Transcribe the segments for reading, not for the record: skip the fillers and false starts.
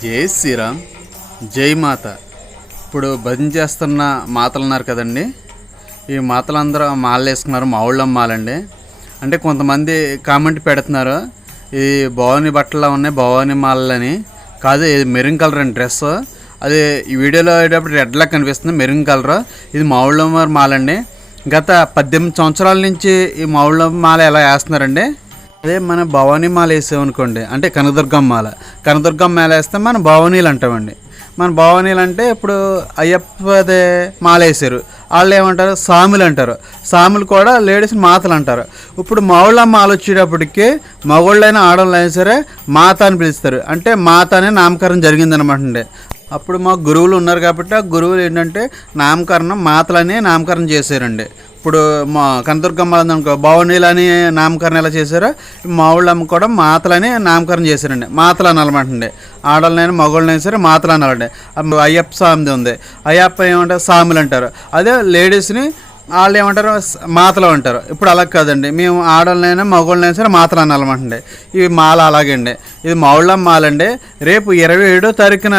జై శ్రీరామ్, జై మాత. ఇప్పుడు భజన చేస్తున్న మాతలు ఉన్నారు కదండి, ఈ మాతలందరూ మాలలు వేసుకున్నారు. మా ఊళ్ళో మాలండి. అంటే కొంతమంది కామెంట్ పెడుతున్నారు, ఈ భవానీ బట్టలు ఉన్నాయి, భవానీ మాలని కాదు, ఇది మెరూన్ కలర్ అండి డ్రెస్. అది ఈ వీడియోలో అయ్యేటప్పుడు రెడ్లా కనిపిస్తుంది, మెరూన్ కలర్. ఇది మా ఊళ్ళో మాలండి. గత 18 సంవత్సరాల నుంచి ఈ మా ఊళ్ళో మాల ఎలా వేస్తున్నారండి. అదే మన భవానీ మాల వేసామనుకోండి, అంటే కనకదుర్గమ్మ మాల. కనకదుర్గమ్మ మాల వేస్తే మనం భవానీలు అంటామండి. మన భవానీలు అంటే ఇప్పుడు అయ్యప్పదే మాల వేసారు, వాళ్ళు ఏమంటారు, సాములు అంటారు. సాములు కూడా లేడీస్ మాతలు అంటారు. ఇప్పుడు మావుళ్ళ మాల వచ్చేటప్పటికి మగోళ్ళైనా ఆడవాళ్ళైనా సరే మాత అని పిలుస్తారు. అంటే మాత అనే నామకరణం జరిగిందనమాట అండి. అప్పుడు మా గురువులు ఉన్నారు కాబట్టి ఆ గురువులు ఏంటంటే నామకరణం మాతలని నామకరణం చేశారండి. ఇప్పుడు మా కనకదుర్గమ్మ అనుకో భవానీలు అని నామకరణం ఎలా చేశారో మా ఊళ్ళమ్మ కూడా మాతలని నామకరణం చేశారండి. మాతలు అనాలన్నమాట అండి. ఆడవాళ్ళనైనా మగవాళ్ళనైనా సరే మాతలు అనాలండి. అయ్యప్ప స్వామిది ఉంది, అయ్యప్ప ఏమంటారు, సాములు అంటారు. అదే లేడీస్ని వాళ్ళు ఏమంటారు, మాతలు అంటారు. ఇప్పుడు అలా కాదండి, మేము ఆడవాళ్ళనైనా మగవాళ్ళనైనా సరే మాతలు అనాలన్నమాట. ఇవి మాల అలాగే అండి. ఇది మావుళ్ళమ్మ మాల అండి. రేపు 27వ తారీఖున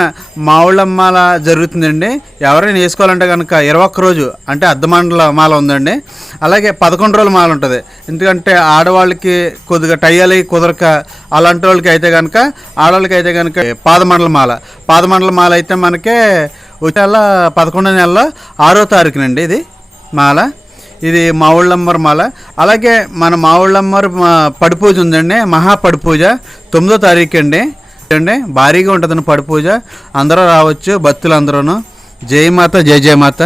మావుళ్ళమ్మ మాల జరుగుతుందండి. ఎవరైనా వేసుకోవాలంటే కనుక 21 రోజు అంటే అర్ధమండల మాల ఉందండి. అలాగే 11 రోజుల మాల ఉంటుంది. ఎందుకంటే ఆడవాళ్ళకి కొద్దిగా టయ్యాలి కుదరక అలాంటి వాళ్ళకి అయితే కనుక, ఆడవాళ్ళకి అయితే కనుక పాదమండల మాల. పాదమండల మాల అయితే మనకే వచ్చే 11వ నెల 6వ తారీఖునండి ఇది మాల. ఇది మావుళ్ళమ్మర్ మాల. అలాగే మన మావుళ్ళమ్మర్ పడిపూజ ఉందండి, మహా పడిపూజ 9వ తారీఖు అండి. భారీగా ఉంటుందండి పడిపూజ. అందరూ రావచ్చు, భక్తులు అందరూ. జై మాత, జై జై మాత.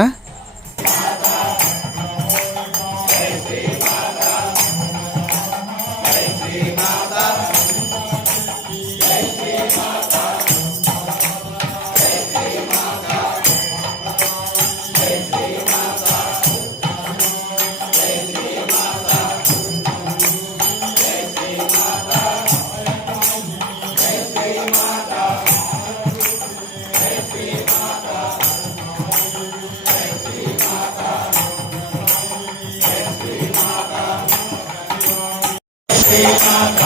Jai Mata.